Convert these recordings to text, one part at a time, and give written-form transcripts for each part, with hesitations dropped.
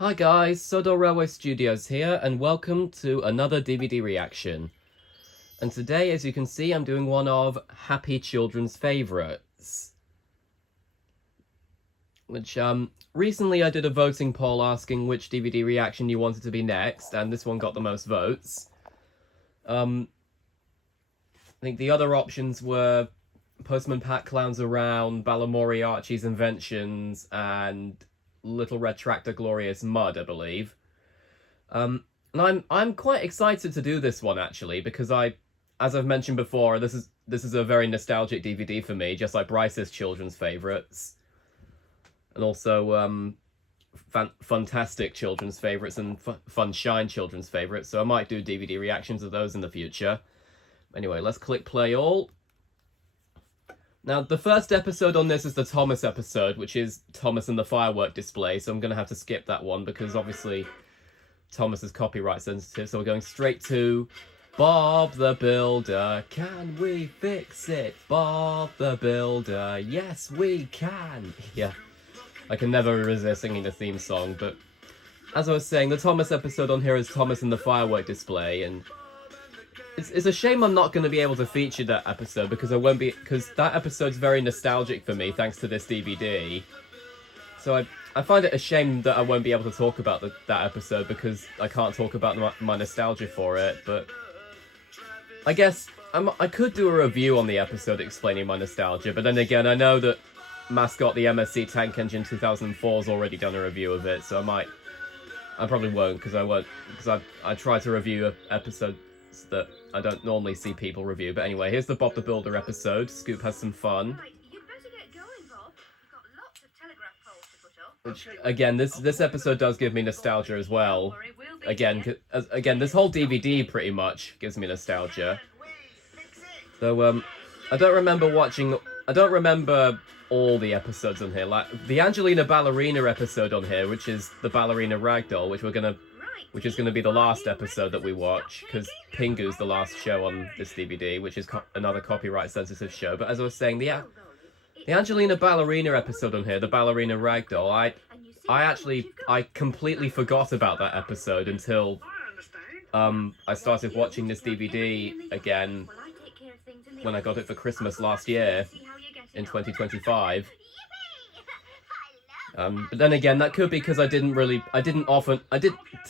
Hi guys, Sodo Railway Studios here, and welcome to another DVD reaction. And today, as you can see, I'm doing one of Happy Children's Favourites. Which, recently I did a voting poll asking which DVD reaction you wanted to be next, and this one got the most votes. I think the other options were Postman Pat Clowns Around, Balamori Archie's Inventions, and Little Red Tractor Glorious Mud, I believe. And I'm quite excited to do this one actually, because as I've mentioned before, this is a very nostalgic DVD for me, just like Bryce's children's favourites, and also fantastic children's favourites and Funshine children's favourites. So I might do DVD reactions of those in the future. Anyway, let's click play all. Now, the first episode on this is the Thomas episode, which is Thomas and the Firework Display, so I'm going to have to skip that one because obviously Thomas is copyright sensitive, so we're going straight to Bob the Builder. Can we fix it? Bob the Builder. Yes, we can. Yeah, I can never resist singing the theme song, but as I was saying, the Thomas episode on here is Thomas and the Firework Display, and it's a shame I'm not going to be able to feature that episode because that episode's very nostalgic for me thanks to this DVD. So I find it a shame that I won't be able to talk about that episode because I can't talk about my nostalgia for it. But I guess I could do a review on the episode explaining my nostalgia. But then again, I know that Mascot the MSC Tank Engine 2004's already done a review of it, so I probably won't because I try to review episodes that I don't normally see people review. But anyway, here's the Bob the Builder episode. Scoop has some fun. Right, you'd better get going, Bob. We've got lots of telegraph poles to put up. Which, again, this episode does give me nostalgia as well. Again, this whole DVD pretty much gives me nostalgia. So, I don't remember all the episodes on here. Like, the Angelina Ballerina episode on here, which is the Ballerina Ragdoll, which is going to be the last episode that we watch, because Pingu's the last show on this DVD, which is another copyright-sensitive show. But as I was saying, the Angelina Ballerina episode on here, the Ballerina Ragdoll, I completely forgot about that episode until I started watching this DVD again when I got it for Christmas last year in 2025. But then again, that could be because to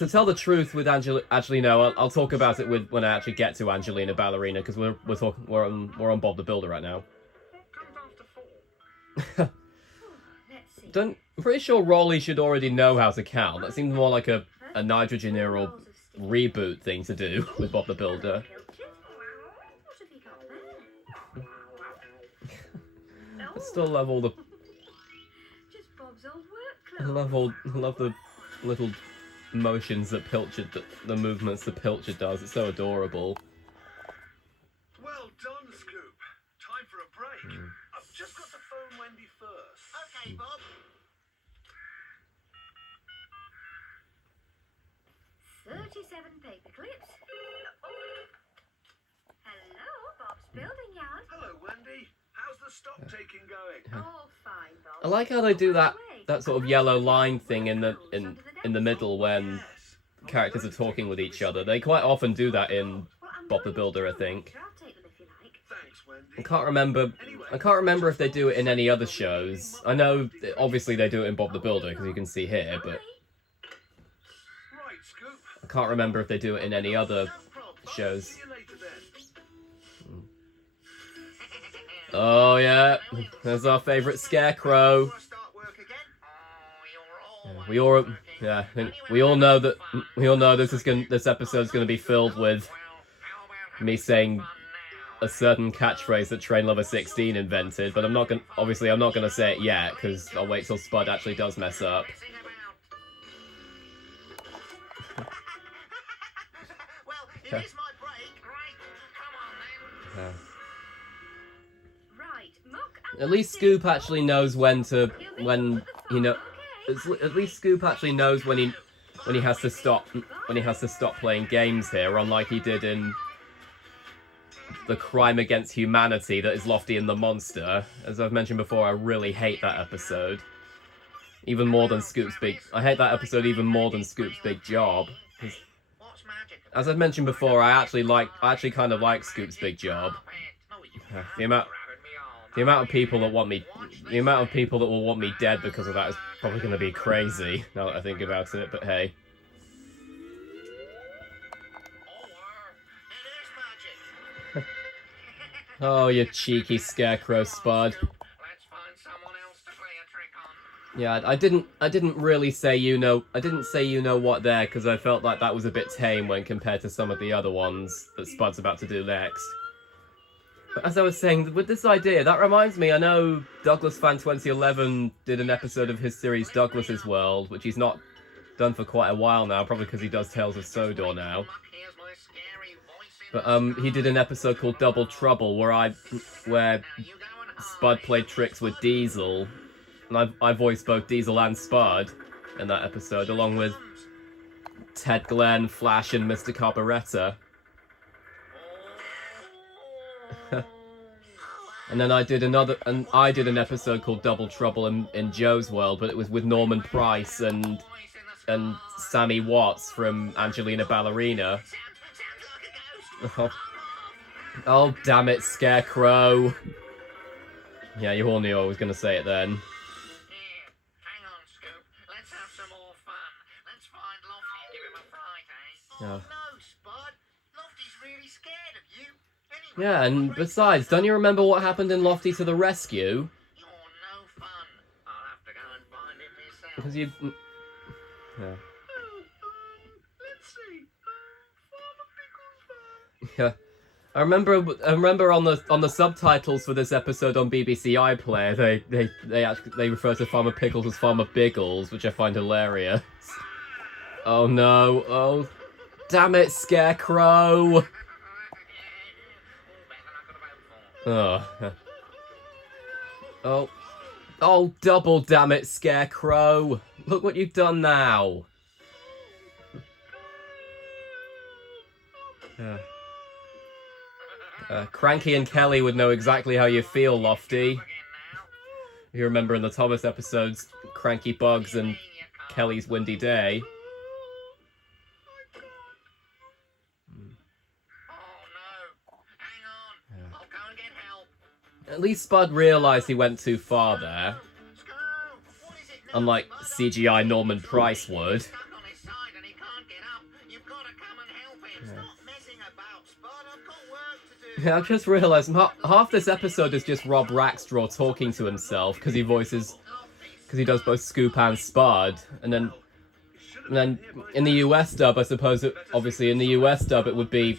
tell the truth with actually no, I'll talk about it when I actually get to Angelina Ballerina, because we're on Bob the Builder right now. I'm pretty sure Rolly should already know how to count. That seems more like a Nitrogen Era reboot thing to do with Bob the Builder. I still love all the I love the little motions that Pilchard, the movements that Pilchard does. It's so adorable. Well done, Scoop. Time for a break. I've just got to phone Wendy first. Okay, Bob. 37 paper clips. Hello, Bob's building yard. Hello, Wendy. How's the stock taking going? Oh, fine, Bob. I like how they do that sort of yellow line thing in the middle when characters are talking with each other. They quite often do that in Bob the Builder, I think. Thanks, Wendy. I can't remember if they do it in any other shows. I know obviously they do it in Bob the Builder because you can see here, but Right, Scoop. I can't remember if they do it in any other No problem. shows. See you later then. Oh yeah, there's our favourite Scarecrow. Before I start work again? We all know that this episode's gonna be filled with me saying a certain catchphrase that Train Lover 16 invented, but I'm not gonna say it yet because I'll wait till Spud actually does mess up. Well, it is my break. Right, come on then. Right, Muck and At least Scoop actually knows at least Scoop actually knows when he has to stop playing games here, unlike he did in the Crime Against Humanity that is Lofty and the Monster. As I've mentioned before, I really hate that episode. even more than Scoop's big. I hate that episode even more than Scoop's big job. 'Cause, as I've mentioned before, I actually kind of like Scoop's big job. The amount of people that want me, the amount of people that will want me dead because of that is probably going to be crazy. Now that I think about it, but hey. Oh, you cheeky scarecrow, Spud. Yeah, I didn't really say I didn't say what there because I felt like that was a bit tame when compared to some of the other ones that Spud's about to do next. But as I was saying, with this idea, that reminds me, I know Douglas Fan 2011 did an episode of his series Douglas's World, which he's not done for quite a while now, probably because he does Tales of Sodor now. But he did an episode called Double Trouble where Spud played tricks with Diesel, and I voiced both Diesel and Spud in that episode, along with Ted Glenn, Flash, and Mr. Carburettor. And then I did an episode called Double Trouble in Joe's World, but it was with Norman Price and Sammy Watts from Angelina Ballerina. Oh, damn it, Scarecrow. Yeah, you all knew I was going to say it then. Hang on, Scoop. Let's have some more fun. Let's find Lofty and give him a fright, eh? Oh, no, Spud. Lofty's really scared of you. Anyway, Yeah, and besides, don't you remember what happened in Lofty to the Rescue? You're no fun. I'll have to go and find him myself. Because you... Yeah. Let's see. Farmer Pickles Farm. Yeah. I remember on the subtitles for this episode on BBC iPlayer, they refer to Farmer Pickles as Farmer Biggles, which I find hilarious. Oh no! Oh, damn it, Scarecrow! Oh, oh, double damn it, Scarecrow! Look what you've done now. Cranky and Kelly would know exactly how you feel, Lofty. If you remember in the Thomas episodes, Cranky Bugs and Kelly's Windy Day. At least Spud realised he went too far there. Unlike CGI Norman Price would. Yeah, I've just realised half this episode is just Rob Rackstraw talking to himself because he does both Scoop and Spud, and then in the US dub, I suppose obviously in the US dub it would be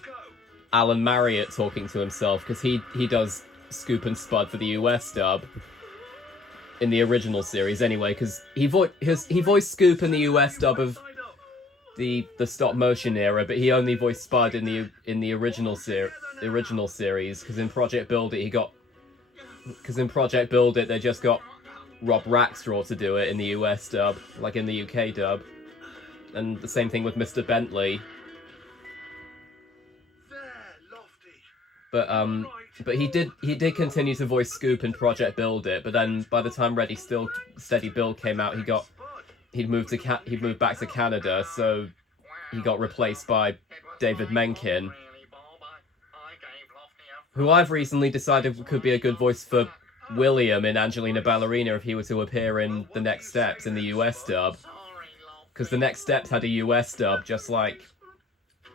Alan Marriott talking to himself because he does Scoop and Spud for the US dub in the original series anyway, because he voiced Scoop in the US dub of the stop motion era, but he only voiced Spud in the original series because in Project Build It they just got Rob Rackstraw to do it in the US dub, like in the UK dub, and the same thing with Mr. Bentley. But he did continue to voice Scoop in Project Build It, but then by the time Ready Steady Bill came out, he'd moved back to Canada, so he got replaced by David Menken, who I've recently decided could be a good voice for William in Angelina Ballerina if he were to appear in The Next Steps in the US dub. Because The Next Steps had a US dub, just like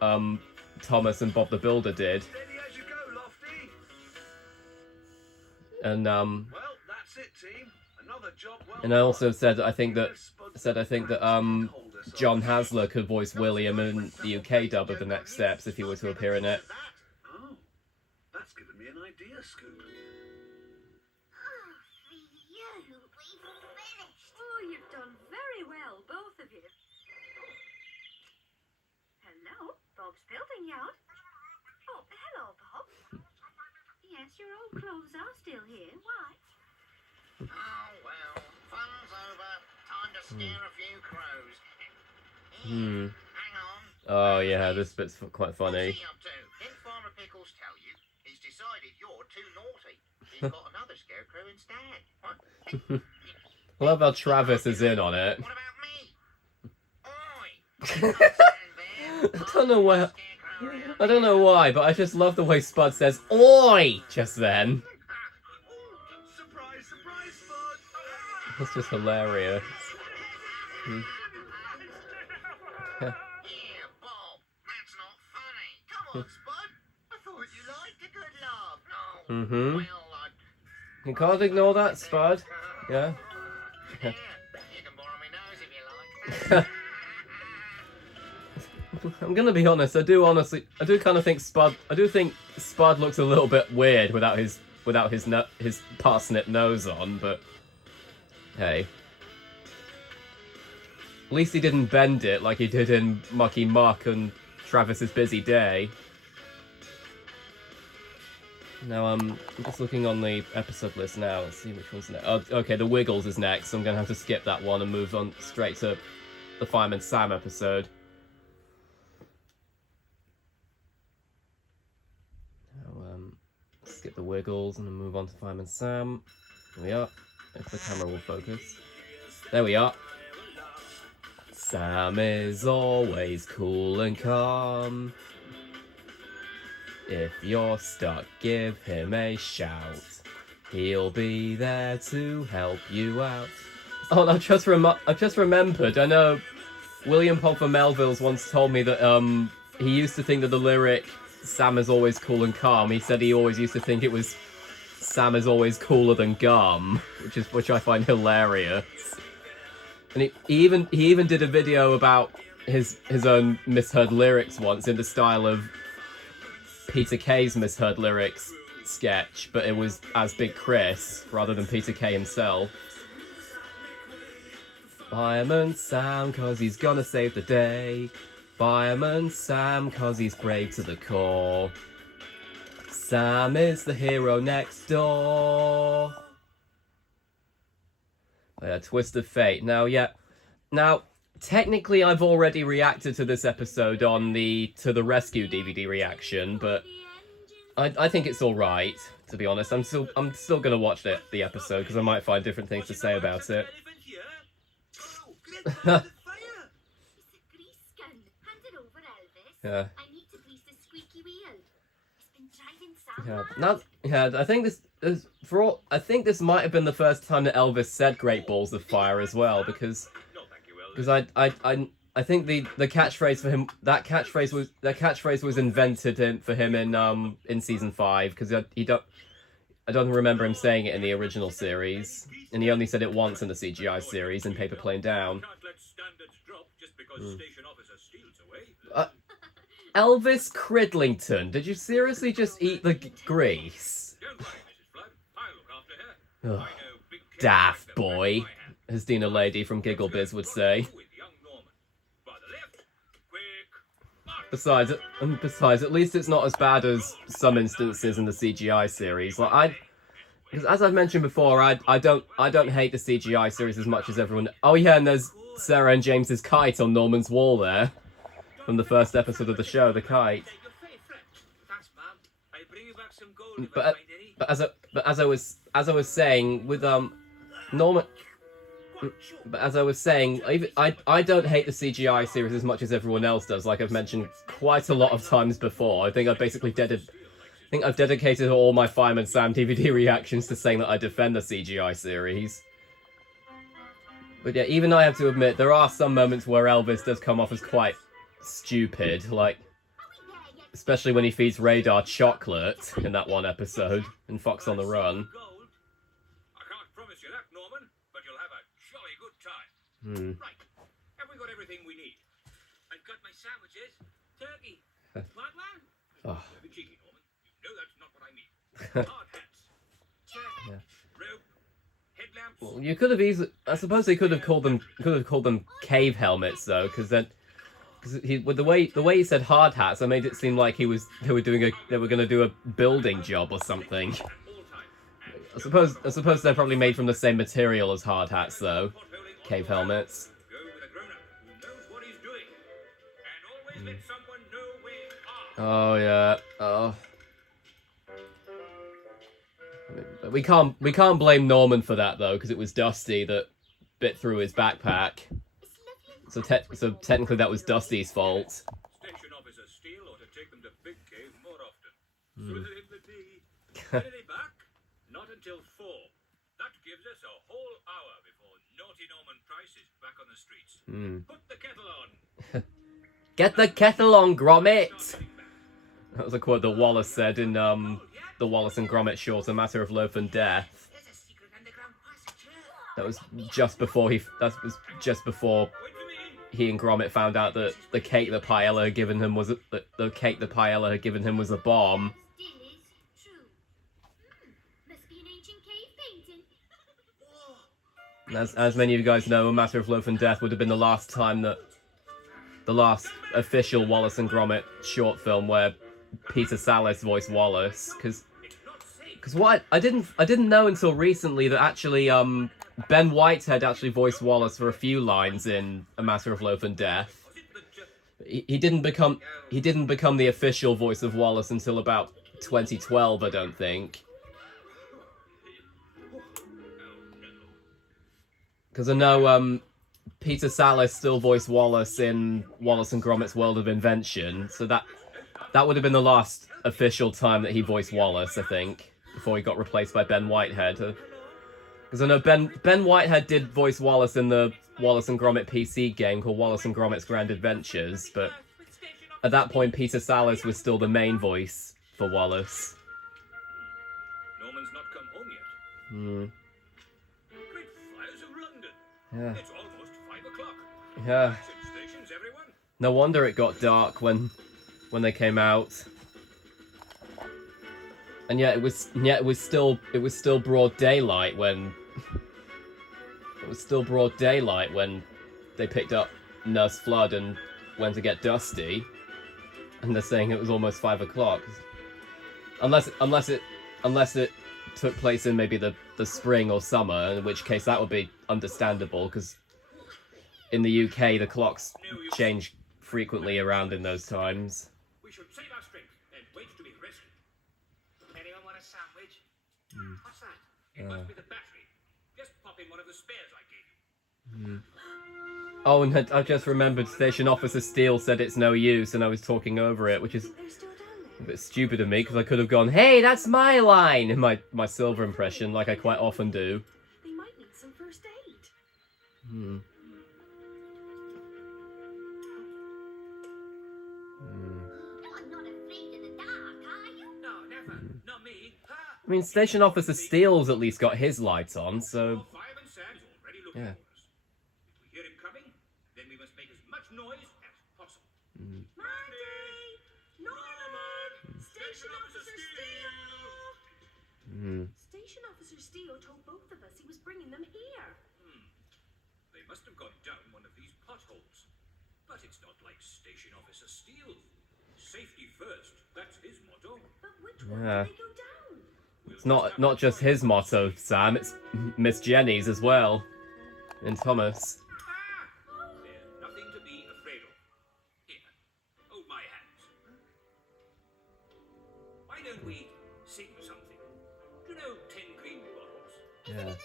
Thomas and Bob the Builder did. And Well, that's it, team. Another job well and I also said I think that John Hasler could voice William in the UK dub of The Next Steps if he were to appear in it. Oh, that's given me an idea, Scoop. Oh, you've done very well, both of you. Hello, Bob's building yard. Oh, hello, Bob. Yes, your old clothes are still here. Why? Oh, well, fun's over. Time to scare a few crows. Hmm. Hang on. Oh yeah, this bit's quite funny. What's he up to? Didn't Farmer Pickles tell you? He's decided you're too naughty. He's got another scarecrow instead. I love how Travis is in on it. What about me? Oi! I don't know why. I don't know why, but I just love the way Spud says "Oi" just then. Surprise, surprise, Spud! That's just hilarious. Yeah, Bob, that's not funny. Come on, Spud. I thought you liked a good laugh. No. Mm-hmm. Well, You can't ignore that, Spud. Yeah. yeah, you can borrow my nose if you like. I'm gonna be honest. I do kind of think Spud. I do think Spud looks a little bit weird without his his parsnip nose on. But hey, at least he didn't bend it like he did in Mucky Muck and Travis's Busy Day. Now I'm just looking on the episode list now. Let's see which one's next. Oh, okay, The Wiggles is next. So I'm gonna have to skip that one and move on straight to the Fireman Sam episode. Skip The Wiggles and then move on to Fireman Sam. Here we are. If the camera will focus. There we are. Sam is always cool and calm. If you're stuck, give him a shout. He'll be there to help you out. Oh, and I've just remembered. I know William Pulver Melville's once told me that he used to think that the lyric "Sam is always cool and calm," he said he always used to think it was "Sam is always cooler than gum," which I find hilarious. And he even did a video about his own misheard lyrics once in the style of Peter Kay's misheard lyrics sketch, but it was as Big Chris rather than Peter Kay himself. Fireman Sam, 'cause he's gonna save the day. Fireman Sam, 'cause he's brave to the core. Sam is the hero next door. Oh yeah, Twist of Fate. Now, technically I've already reacted to this episode on the To the Rescue DVD reaction, but I think it's alright, to be honest. I'm still gonna watch the episode, because I might find different things to say about it. Yeah. I need to grease the squeaky wheel. He's been driving Sam. I think this might have been the first time that Elvis said "Great Balls of Fire" as well, because I think the catchphrase for him, that catchphrase was invented for him in season 5, because I don't remember him saying it in the original series, and he only said it once in the CGI series in Paper Plane Down. Elvis Cridlington, did you seriously just eat the grease? Ugh. Daft boy, as Dina Lady from Giggle Biz would say. Besides, at least it's not as bad as some instances in the CGI series. Because as I've mentioned before, I don't hate the CGI series as much as everyone. Oh yeah, and there's Sarah and James's kite on Norman's wall there, from the first episode of the show, the kite. But as I was saying with Norman. But as I was saying, I don't hate the CGI series as much as everyone else does. Like I've mentioned quite a lot of times before. I think I've basically dedicated all my Fireman Sam DVD reactions to saying that I defend the CGI series. But yeah, even I have to admit, there are some moments where Elvis does come off as quite stupid, like especially when he feeds Radar chocolate in that one episode in Fox on the Run. I can't promise you that, Norman, but you'll have a jolly good time. Right, have we got everything we need? I've got my sandwiches, turkey, smart man. Oh. Don't be cheeky, Norman. You know that's not what I mean. Hard hats, chair, rope, headlamps. Well, you could have easily. I suppose they could have called them cave helmets though, because with the way he said hard hats, I made it seem like they were going to do a building job or something. I suppose they're probably made from the same material as hard hats though, cave helmets. Go with a grown-up who knows what he's doing. And always let someone know where you are. Oh yeah. Oh. But we can't blame Norman for that though, because it was Dusty that bit through his backpack. So technically that was Dusty's fault. Station Officer Steele ought to take them to Big Cave more often. Sooner it would be. When are they back? Not until 4. That gives us a whole hour before naughty Norman Price is back on the streets. Put the kettle on. Get the kettle on, Gromit! That was a quote that Wallace said in the Wallace and Gromit short, A Matter of Loaf and Death. There's a secret underground passage here. That was just before he and Gromit found out that the cake that Paella had given him was the cake that Paella had given him was a bomb. Still is true. Must be an ancient cave painting. And as many of you guys know, A Matter of Loaf and Death would have been the last official Wallace and Gromit short film where Peter Sallis voiced Wallace, because what I didn't know until recently that actually Ben Whitehead actually voiced Wallace for a few lines in A Matter of Loaf and Death. He didn't become the official voice of Wallace until about 2012, I don't think. Because I know Peter Sallis still voiced Wallace in Wallace and Gromit's World of Invention, so that would have been the last official time that he voiced Wallace, I think, before he got replaced by Ben Whitehead. Because I know Ben Whitehead did voice Wallace in the Wallace and Gromit PC game called Wallace and Gromit's Grand Adventures, but at that point Peter Sallis was still the main voice for Wallace. Norman's not come home yet. Great fires of London. Yeah. It's almost 5 o'clock. Yeah. Exit stations, everyone. No wonder it got dark when they came out. And yet it was still broad daylight when they picked up Nurse Flood and went to get Dusty. And they're saying it was almost 5 o'clock. Unless it took place in maybe the spring or summer, in which case that would be understandable, because in the UK the clocks change frequently around in those times. We should save our strength and wait to be rescued. Anyone want a sandwich? What's that? It must be the battery. Just pop in one of the spares I gave you. Oh, and I've just remembered Station Officer Steele said it's no use, and I was talking over it, which is They're still down a there. bit stupid of me, because I could have gone, "Hey, that's my line!" in my Silver impression, like I quite often do. They might need some first aid. You're not afraid of the dark, are you? No, never. Not me. I mean, Station Officer Steele's at least got his lights on, so Fireman Sam's already looking Yeah. for us. If we hear him coming, then we must make as much noise as possible. Marty! Norman! Station Officer Steele! Station Officer Steele told both of us he was bringing them here. They must have gone down one of these potholes. But it's not like Station Officer Steele. Safety first. That's his motto. But which one Yeah. did they go down? it's not just his motto, Sam. It's Miss Jenny's as well, and Thomas. There's nothing to be afraid of. Here, hold my hands. Why don't we sing something? You know, 10 green bottles. Yeah. The top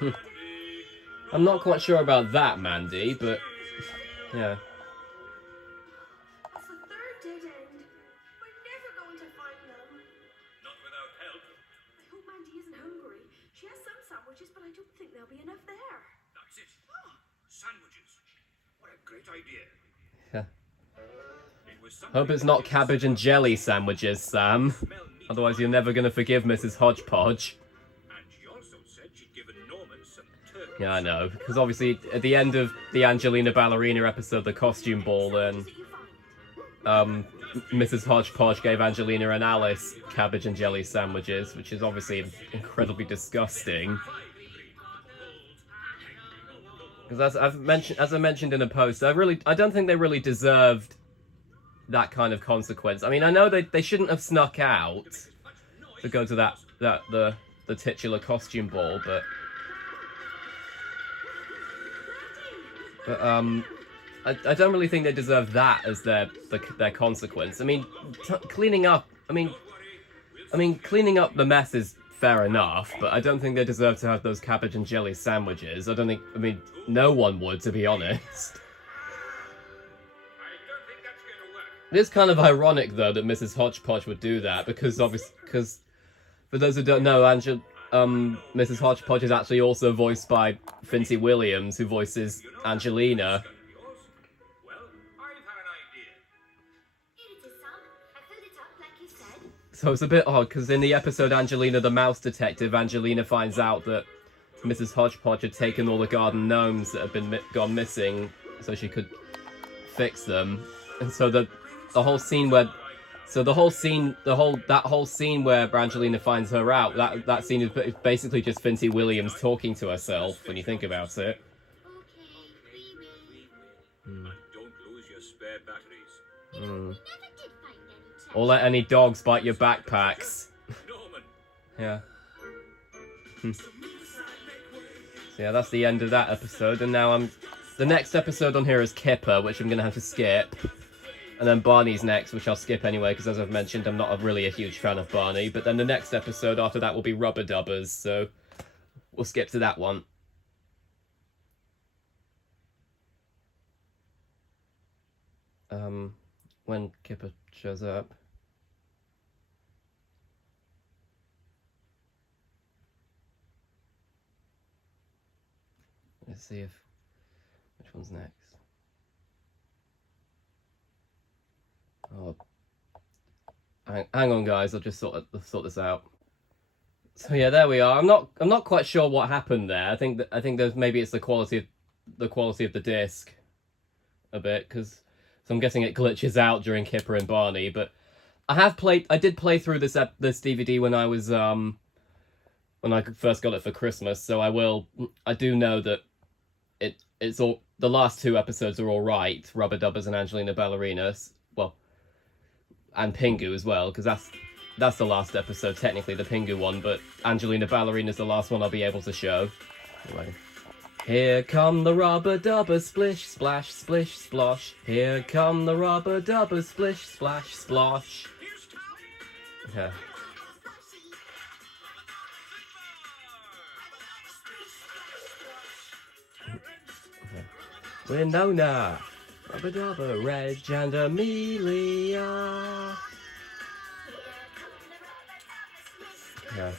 10? Marty! I'm not quite sure about that, Mandy, but yeah. It's the third dead end. We're never going to find them. Not without help. I hope Mandy isn't hungry. She has some sandwiches, but I don't think there'll be enough there. That's it. Sandwiches. What a great idea. Yeah. It was something Hope it's that not gives cabbage and jelly sandwiches, Sam. smell neat. Otherwise you're never going to forgive Mrs. Hodgepodge. And she also said she'd given Norman some turkey. Yeah, I know. Because obviously, at the end of the Angelina Ballerina episode, the costume ball, then What did you find? Mrs. Hodgepodge gave Angelina and Alice cabbage and jelly sandwiches, which is obviously incredibly disgusting. Because as I mentioned in a post, I don't think they really deserved that kind of consequence. I mean, I know they shouldn't have snuck out to go to the titular costume ball, but I don't really think they deserve that as their consequence. I mean, cleaning up. I mean, cleaning up the mess is fair enough, but I don't think they deserve to have those cabbage and jelly sandwiches. I mean, no one would, to be honest. I don't think that's going to work. It is kind of ironic, though, that Mrs. Hodgepodge would do that, because for those who don't know, Mrs. Hodgepodge is actually also voiced by Fincy Williams, who voices Angelina. Yours? Well, I've had an idea. Here it is, Sam. I filled it up like you said. So it's a bit odd, because in the episode Angelina the Mouse Detective, Angelina finds out that Mrs. Hodgepodge had taken all the garden gnomes that had gone missing, so she could fix them. And so that whole scene where Angelina finds her out, that scene is basically just Fincy Williams talking to herself, when you think about it. Okay, we will. And don't lose your spare batteries. You know, we never did find any treasure. Or let any dogs bite your backpacks. Norman. Yeah. So yeah, that's the end of that episode, and now the next episode on here is Kipper, which I'm going to have to skip. And then Barney's next, which I'll skip anyway, because as I've mentioned, I'm not really a huge fan of Barney. But then the next episode after that will be Rubber Dubbers, so we'll skip to that one. When Kipper shows up. Let's see which one's next. Oh, hang on, guys. I'll just sort this out. So yeah, there we are. I'm not quite sure what happened there. I think there's maybe it's the quality of the disc, a bit, because so I'm guessing it glitches out during Kipper and Barney. But I did play through this DVD when I was when I first got it for Christmas. So I do know that it's all, the last two episodes are all right. Rubber Dubbers and Angelina Ballerina. Well. And Pingu as well, because that's the last episode, technically, the Pingu one, but Angelina Ballerina is the last one I'll be able to show. Anyway. Here come the rubber dubbers, splish, splash, splish, splosh. Here come the rubber dubbers, splish, splash, splosh. Yeah. Winona, Rubber Dubber, Reg and Amelia. Yeah.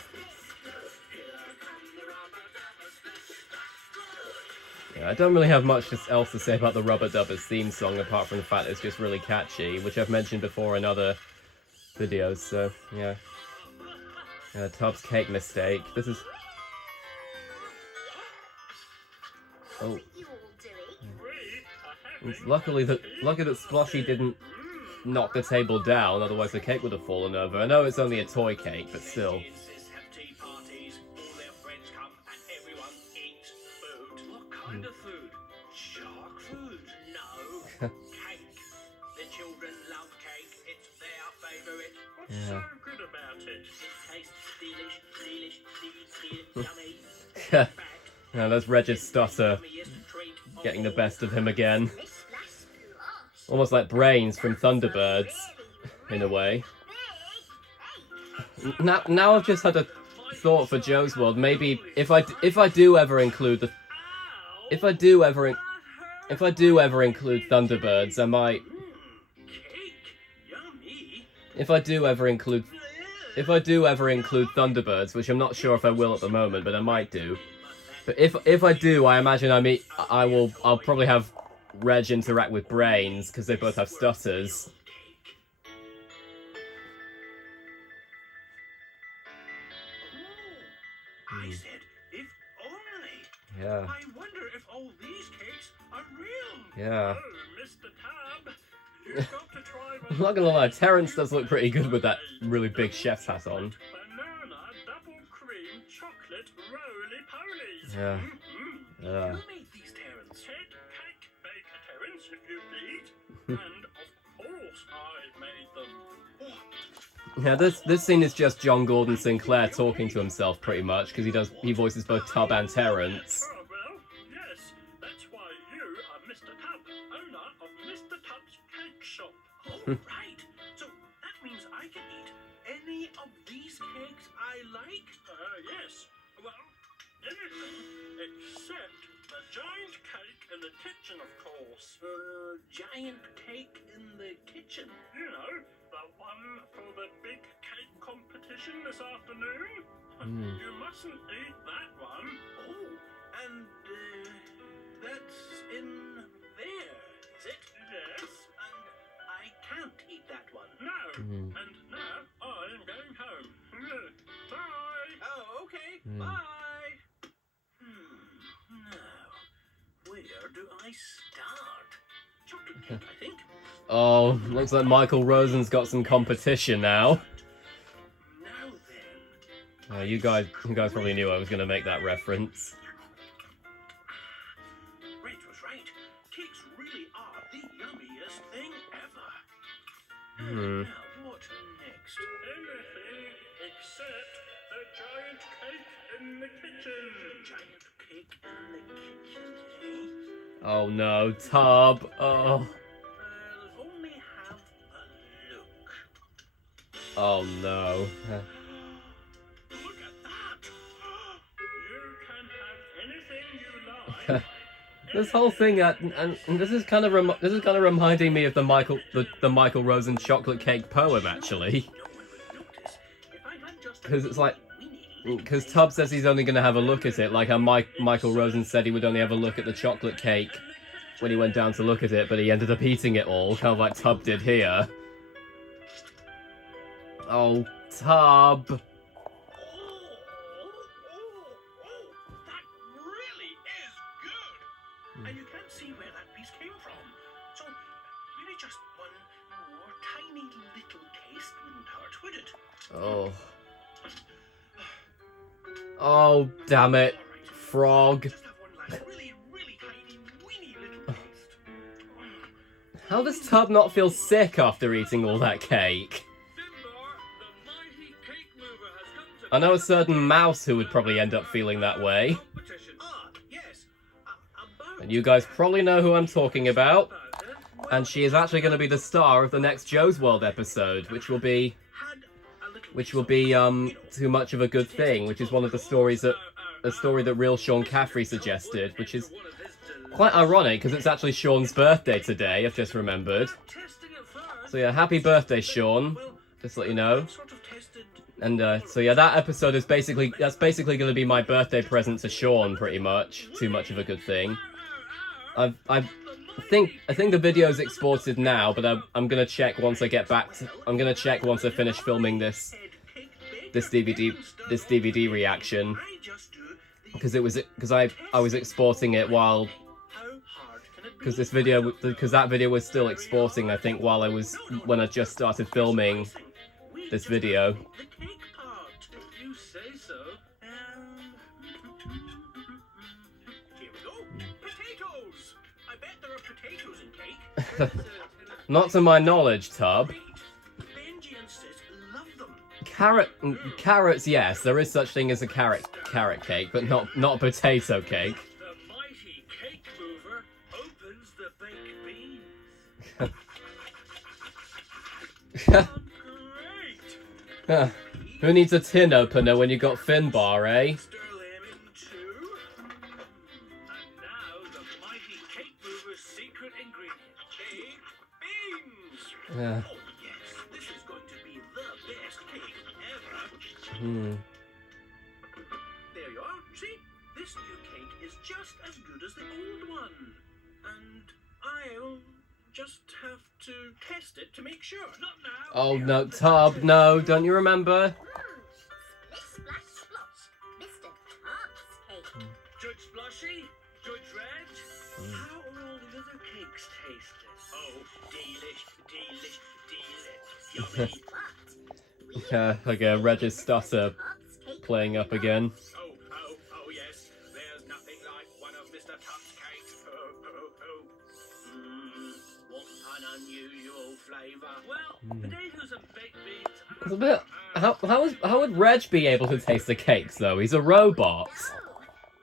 Yeah, I don't really have much else to say about the Rubber Dubbers theme song, apart from the fact it's just really catchy, which I've mentioned before in other videos, so, yeah. Tubbs cake mistake. This is... Oh. Luckily that Sploshy didn't knock the table down, otherwise the cake would have fallen over. I know it's only a toy cake, but still. What kind of food? Shark food? No. Cake. The children love cake. It's their favourite. What's so good about it? It tastes delish, yummy. Now there's Reg's stutter getting the best of him again. Almost like Brains from Thunderbirds, in a way. Now I've just had a thought for Joe's World. Maybe if I do ever include Thunderbirds, I might. If I do ever include Thunderbirds, which I'm not sure if I will at the moment, but I might do. But if I do, I imagine I'll probably have Reg interact with Brains, because they both have stutters. I said, if only. Yeah. I wonder if all these cakes are real. Yeah. Oh, Mr. Tab, you've got to try I'm not gonna lie, Terrence does look pretty good with that really big chef's hat on. banana double cream chocolate roly-polies. Yeah. Who made these, Terrence? Head cake baker, Terrence, if you please. And of course I made them. Yeah, this scene is just John Gordon Sinclair talking to himself pretty much, because he voices both Tub and Terrence. Oh, well, yes, that's why you are Mr. Tub, owner of Mr. Tub's Cake Shop. Oh, right. So that means I can eat any of these cakes I like? Yes. Well, anything except the giant cake in the kitchen, of course. Giant cake in the kitchen? You know, the one for the big cake competition this afternoon? You mustn't eat that one. Oh, and that's in there, is it? Yes. And I can't eat that one. No. And now I'm going home. Bye. Oh, okay. Bye. Now, where do I start? Chocolate cake, I think. Oh, looks like Michael Rosen's got some competition now. Now then. You guys probably knew I was going to make that reference. Rach was right. Cakes really are the yummiest thing ever. Now, what next? Anything except the giant cake in the kitchen. Giant cake in the kitchen, eh? Oh no, Tub. Oh. I'll only have a look. Oh no. Look at that! You can have anything you like. This whole thing, and this is kind of reminding me of the Michael Rosen chocolate cake poem, actually. No one would notice if I had just Because it's like, weenie because Tubb says he's only going to have a look at it, like how Michael Rosen said he would only have a look at the chocolate cake when he went down to look at it, but he ended up eating it all, kind of like Tubb did here. Oh, Tubb. that really is good! And you can't see where that piece came from. So maybe just one more tiny little taste wouldn't hurt, would it? Oh. Oh, damn it. All right. Frog. Just have one last really, really tiny, weeny little taste. How does Tubb not feel sick after eating all that cake? I know a certain mouse who would probably end up feeling that way. Ah, yes. About And you guys probably know who I'm talking about. And she is actually going to be the star of the next Joe's World episode, which will be Too Much of a Good Thing, which is one of the stories a story that real Sean Caffrey suggested, which is quite ironic because it's actually Sean's birthday today, I've just remembered. So yeah, happy birthday, Sean. Just to let you know. sort of tested. And so yeah, that episode is basically going to be my birthday present to Sean, pretty much. Too Much of a Good Thing. I think the video's exported now, but I'm gonna check once I get back. I'm gonna check once I finish filming this DVD reaction, I just do the because I was exporting it while how hard can it be? because that video was still exporting, I think, when I just started filming this video. The cake part. You say so. Here we go. Potatoes. I bet there are potatoes in cake. Not to my knowledge, Tub. Great. Benji and Sis love them. Carrots, yes, there is such thing as a carrot cake, but not a potato cake. The mighty cake mover opens the baked beans. Great. Who needs a tin opener when you got Finbar, eh? Stir them in too. And now the mighty cake mover's secret ingredient: baked beans. Yeah. Oh yes, this is going to be the best cake ever. There you are. See, this new cake is just as good as the old one, and I'll just have to test it to make sure. Not now. Oh no, Tub, no, don't you remember? Splish, splash, splosh. Mr. Tubbs cake. Judge Splashy, Judge Reg. How are all the other cakes tasted? Oh, delish, yummy. Yeah, like a Regis stutter Tubbs cake. playing up again. Oh, yes. There's nothing like one of Mr. Tubbs' cakes. What an unusual flavour. Well, potatoes and baked beans. It's a bit. How would Reg be able to taste the cakes though? He's a robot. Oh,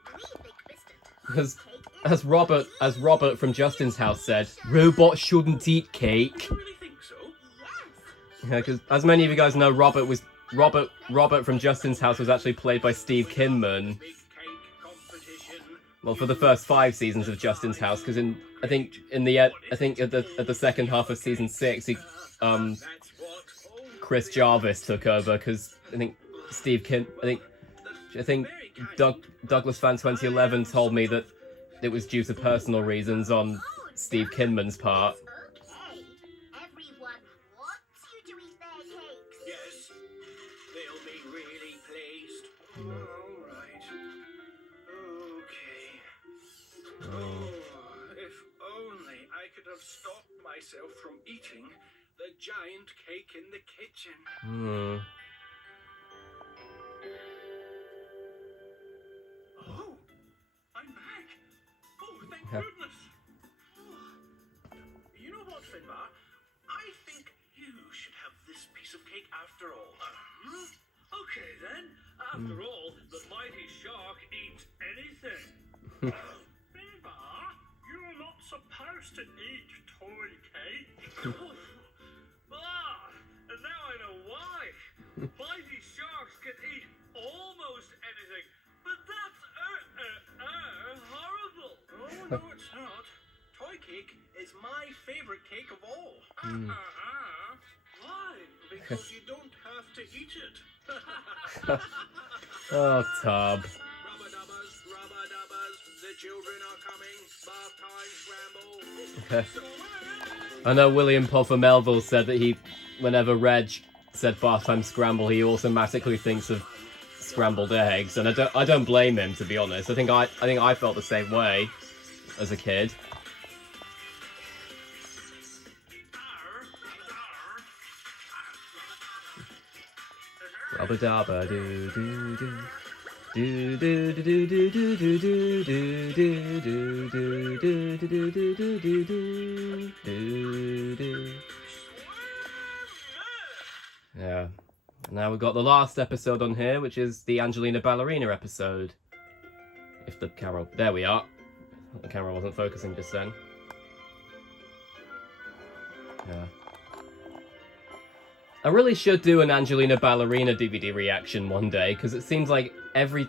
we think Mr. Because Tubbs cake is as Robert from Justin's house said, robots shouldn't eat cake. You really think so? yes. Yeah, because as many of you guys know, Robert Robert from Justin's House was actually played by Steve Kinman. Big cake competition. Well, for the first 5 seasons of Justin's House, because I think at the second half of season 6, That's what. Chris Jarvis took over because I think Douglas Fan 2011 told me that it was due to personal reasons on Steve Kinman's part. Okay. Everyone wants you to eat their cakes. Yes, they'll be really pleased. All right. Okay. Oh, if only I could have stopped myself from eating the giant cake in the kitchen. Oh, I'm back. Oh, thank goodness. Oh. You know what, Finbar? I think you should have this piece of cake after all. Okay then. After all, the mighty shark eats anything. Finbar, you're not supposed to eat toy cake. And now I know why. Mighty sharks can eat almost anything, but that's horrible. Oh no, it's not. Toy cake is my favorite cake of all. Why? Because you don't have to eat it. Oh, Tub. Rubber-dubbers, the children are coming. Bath time scramble. I know William Puffer Melville said that whenever Reg said bath time scramble, he automatically thinks of scrambled eggs, and I don't blame him, to be honest. I think I felt the same way as a kid. Rubber dabba do do do. Do do do do do do do do do do do do do do do do do do. Yeah. Now we've got the last episode on here, which is the Angelina Ballerina episode. If the camera... There we are. The camera wasn't focusing just then. Yeah. I really should do an Angelina Ballerina DVD reaction one day, because it seems like every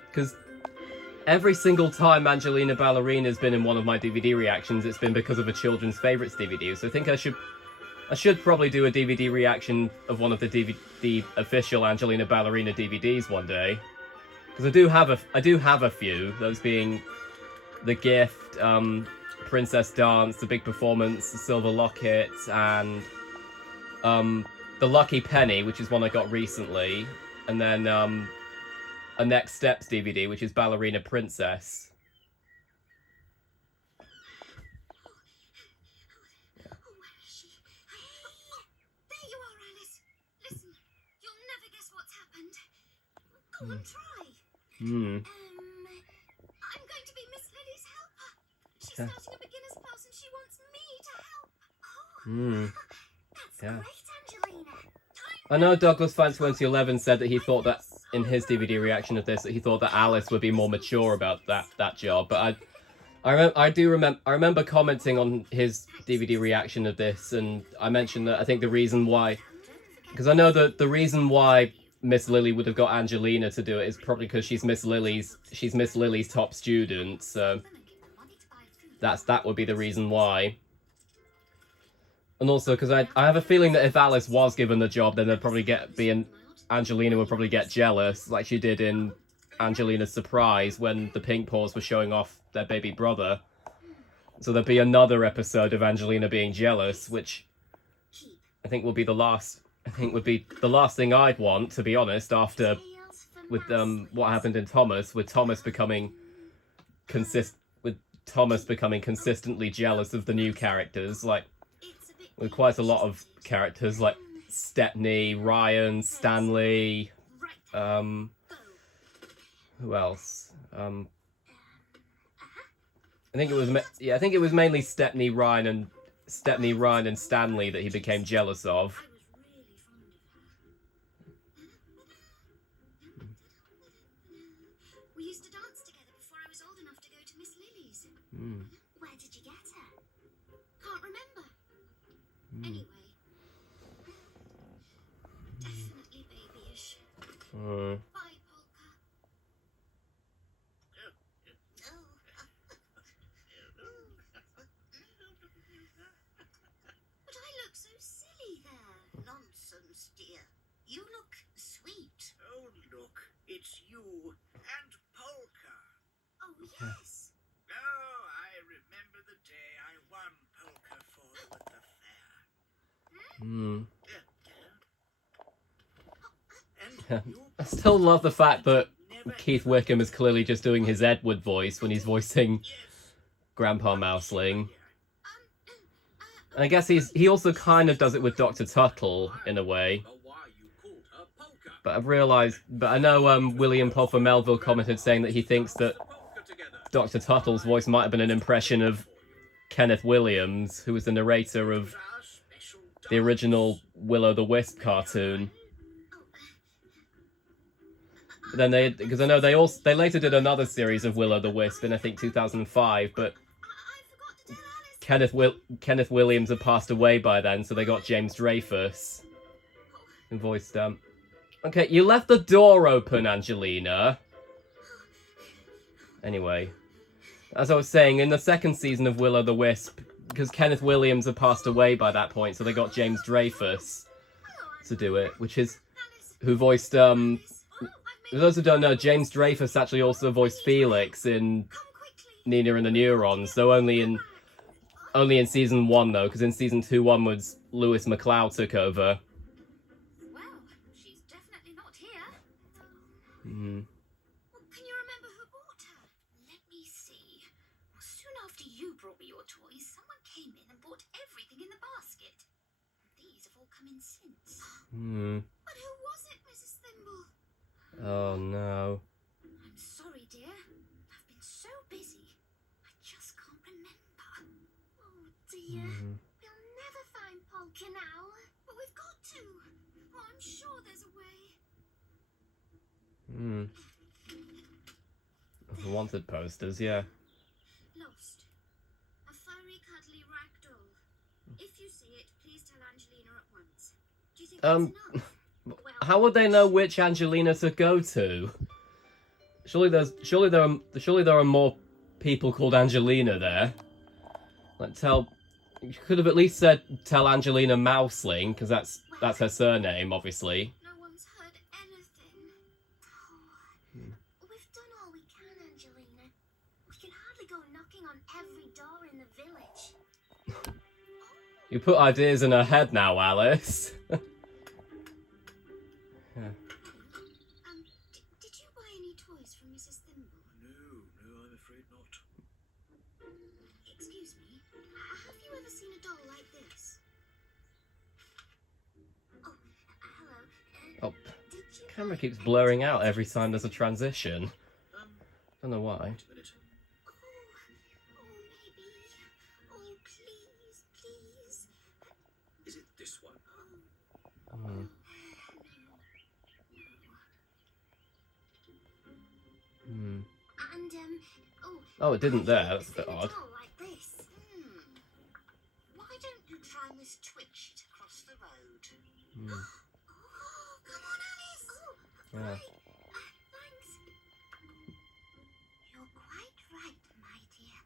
single time Angelina Ballerina has been in one of my DVD reactions, it's been because of a children's favourites DVD. So I think I should probably do a DVD reaction of one of the official Angelina Ballerina DVDs one day, because I do have a few. Those being The Gift, Princess Dance, The Big Performance, The Silver Locket, and The Lucky Penny, which is one I got recently, and then a Next Steps DVD, which is Ballerina Princess. Go on, try. Hmm. I'm going to be Miss Lily's helper. She's starting a beginner's class and she wants me to help. Hmm. That's Yeah. great, Angelina. I know Douglas Fan 2011 said that he thought that, in his DVD reaction of this, that he thought that Alice would be more mature about that job, but I remember commenting on his DVD reaction of this, and I mentioned that I think the reason why, because I know that the reason why Miss Lily would have got Angelina to do it is probably because she's Miss Lily's top student, so that would be the reason why. And also because I have a feeling that if Alice was given the job, then Angelina would probably get jealous, like she did in Angelina's Surprise when the Pink Paws were showing off their baby brother. So there'd be another episode of Angelina being jealous, which I think would be the last thing I'd want, to be honest, after with what happened in Thomas, with Thomas becoming consistently jealous of the new characters, like with quite a lot of characters like Stepney, Ryan, Stanley, who else? I think it was mainly Stepney, Ryan, and Stanley that he became jealous of. We used to dance together before I was old enough to go to Miss Lily's. Where did you get her? Can't remember. Anyway. Definitely babyish. Rose, dear. You look sweet. Oh, look, it's you and Polka. Oh, yes. Oh, I remember the day I won Polka for you at the fair. Hmm. And you I still love the fact that Keith Wickham is clearly just doing his Edward voice when he's voicing Grandpa Mouseling. And I guess he also kind of does it with Dr. Tuttle in a way. know why you called her Polka. But I know William Puffer Melville commented saying that he thinks that Polka together. Dr. Tuttle's voice might have been an impression of Kenneth Williams, who was the narrator of Our special the original Will-O-the-Wisp cartoon. But then because I know they later did another series of Will-O-the-Wisp in I think 2005, but I forgot to tell Alice. Kenneth Williams had passed away by then, so they got James Dreyfus, who voiced Okay, you left the door open, Angelina. Anyway, as I was saying, in the second season of Will-O-the-Wisp, because Kenneth Williams had passed away by that point, so they got James Dreyfus to do it, who voiced for those who don't know, James Dreyfus actually also voiced Felix in Nina and the Neurons, though only in season 1 though, because in season 2 onwards, Lewis MacLeod took over. Well, she's definitely not here. Hmm. Well, can you remember who bought her? Let me see. Well, soon after you brought me your toys, someone came in and bought everything in the basket. These have all come in since. Hmm. But who was it, Mrs. Thimble? Oh no. I'm sorry, dear. I've been so busy. I just can't remember. Oh, dear. We'll never find Polka now. But we've got to. Oh, I'm sure there's a way. Wanted posters, yeah. Lost. A furry, cuddly rag doll. If you see it, please tell Angelina at once. Do you think that's enough? Well, How would they know which Angelina to go to? Surely there are more people called Angelina there. Like you could have at least said tell Angelina Mouseling, because that's her surname, obviously. no one's heard anything. Oh, we've done all we can, Angelina. We can hardly go knocking on every door in the village. You put ideas in her head now, Alice. Did you buy any toys from Mrs. Thimble? No, I'm afraid not. Excuse me, have you ever seen a doll like this? Oh, hello. Oh, Did you camera buy keeps blurring out every time there's a transition. Don't know why. Wait a minute. maybe. Oh, please. Is it this one? Hmm. Hmm. And, Oh, it didn't there. That's a bit seen odd. doll like this. Why don't you try Miss Twitch it across the road? Hmm. Oh, come on, Alice. Oh, Yeah. right. Thanks. You're quite right, my dear.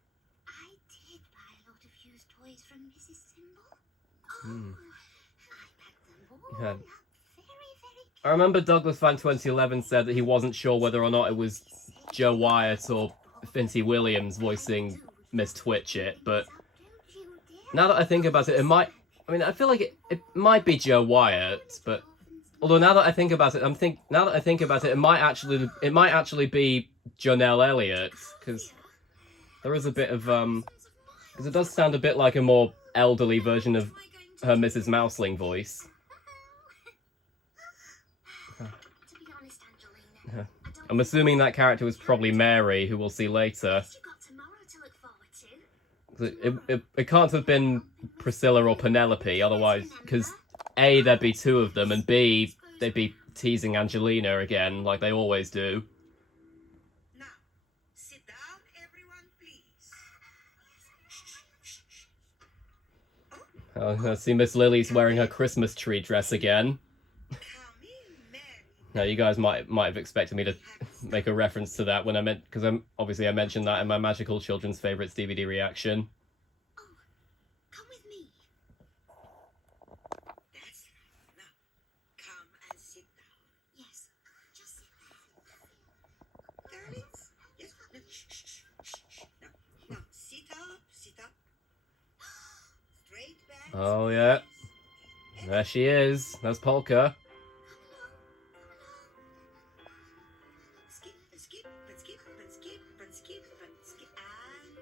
I did buy a lot of used toys from Mrs. Thimble. Oh, I packed them all Yeah. up very, very I remember Douglas Fan 2011 said that he wasn't sure whether or not it was Joe Wyatt or Finty Williams voicing Miss Twitchit, but now that I think about it, I feel like it might be Joe Wyatt, but although now that I think about it, it might actually be Jonelle Elliott, because there is a bit of because it does sound a bit like a more elderly version of her Mrs. Mouseling voice. To be honest, Angelina, I don't I'm assuming that character was probably Mary, who we'll see later. you got tomorrow to look forward to. It can't have been Priscilla or Penelope, otherwise, because A, there'd be two of them, and B, they'd be teasing Angelina again, like they always do. Now, sit down, everyone, please. I see Miss Lily's wearing her Christmas tree dress again. Come in, Mary. Now, you guys might have expected me to make a reference to that when I mentioned that in my Magical Children's Favourites DVD reaction. Come with me. That's right. Now, Oh, yeah. There she is. That's Polka. Skip and skip and skip and skip and skip and skip and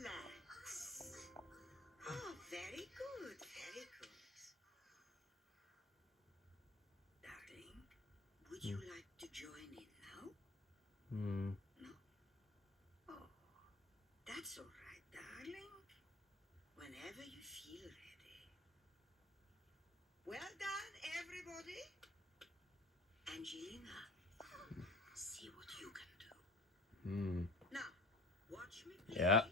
relax. Oh, very good, very good. Darling, would you like to join in now? Hmm. No? Oh, that's all right, darling. Whenever you feel ready. Well done, everybody. Angelina, see what you can do. Hmm. Now, watch me, please. Yeah.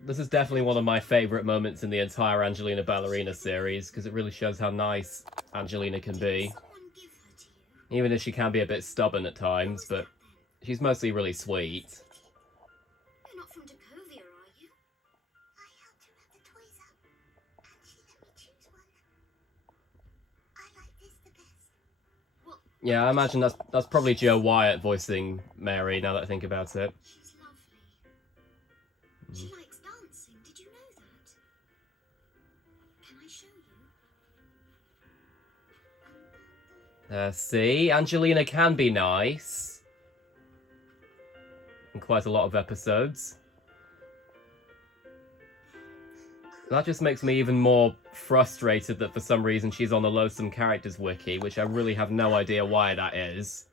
This is definitely one of my favourite moments in the entire Angelina Ballerina series, because it really shows how nice Angelina can be. Someone give her to you. Even if she can be a bit stubborn at times, but she's mostly really sweet. You're not from Dekovia, are you? I helped her wrap the toys up, and she let me choose one. I like this the best. Well, Yeah, I imagine that's probably Joe Wyatt voicing Mary, now that I think about it. she's lovely. She likes dancing. Did you know that? Can I show you? See? Angelina can be nice. In quite a lot of episodes. That just makes me even more frustrated that for some reason she's on the Loathsome Characters wiki, which I really have no idea why that is.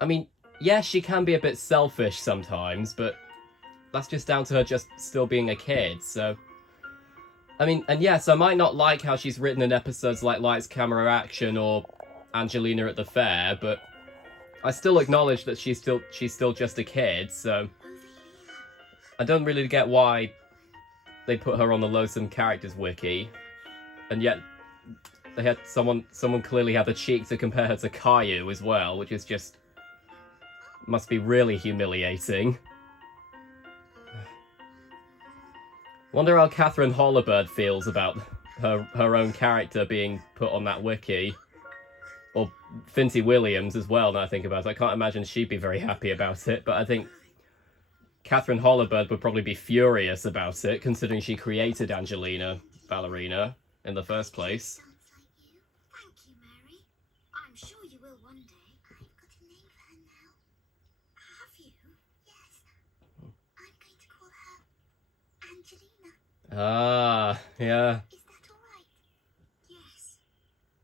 I mean, yes, she can be a bit selfish sometimes, but that's just down to her just still being a kid, so... I mean, and yes, I might not like how she's written in episodes like Lights, Camera, Action or Angelina at the Fair, but I still acknowledge that she's still just a kid, so... Over here. I don't really get why they put her on the Loathsome Characters wiki, and yet they had someone clearly had the cheek to compare her to Caillou as well, which is just must be really humiliating. Wonder how Catherine Hollibird feels about her own character being put on that wiki, or Finty Williams as well. Now I think about it, I can't imagine she'd be very happy about it, but I think Catherine Hollibird would probably be furious about it, considering she created Angelina Ballerina in the first place. Sounds like you. Thank you, Mary. I'm sure you will one day. I've got a name for her now. Have you? Yes. I'm going to call her Angelina. Ah, yeah. Is that all right? Yes.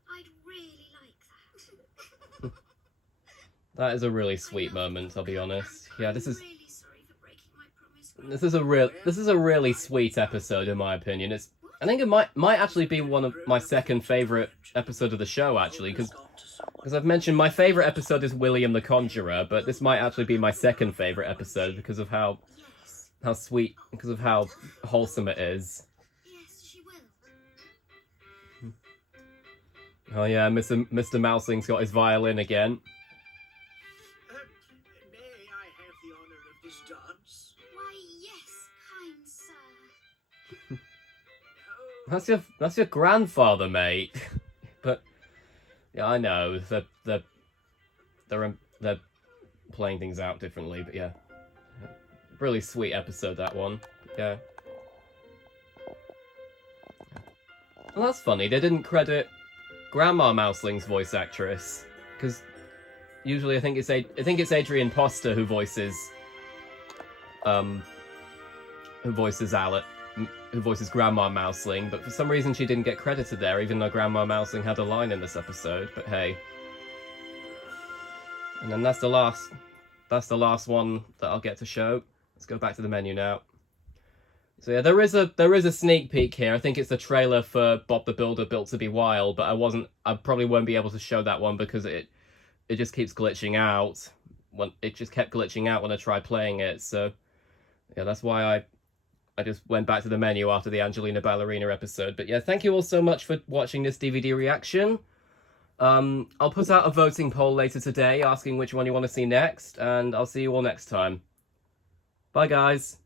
I'd really like that. That is a really sweet moment, I'll be honest. Yeah, this is I'm really sorry for breaking my promise. this is a really sweet episode in my opinion. I think it might actually be one of my second favourite episode of the show, actually, because I've mentioned my favourite episode is William the Conjurer, but this might actually be my second favourite episode because of how Yes. sweet, because of how wholesome it is. Yes, she will. Oh yeah, Mr. Mousling's got his violin again. May I have the honor of this dance? Why, yes, kind sir. That's your grandfather, mate. But yeah, I know they're playing things out differently, but yeah, really sweet episode, that one. Yeah. Well, that's funny. They didn't credit Grandma Mousling's voice actress, because usually I think it's Adrian Poster who voices Grandma Mousling, but for some reason she didn't get credited there, even though Grandma Mousling had a line in this episode. But hey, and then that's the last one that I'll get to show. Let's go back to the menu now. So yeah, there is a sneak peek here. I think it's a trailer for Bob the Builder Built to Be Wild, but I probably won't be able to show that one because it just keeps glitching out. It just kept glitching out when I tried playing it. So yeah, that's why I just went back to the menu after the Angelina Ballerina episode. But yeah, thank you all so much for watching this DVD reaction. I'll put out a voting poll later today asking which one you want to see next, and I'll see you all next time. Bye, guys.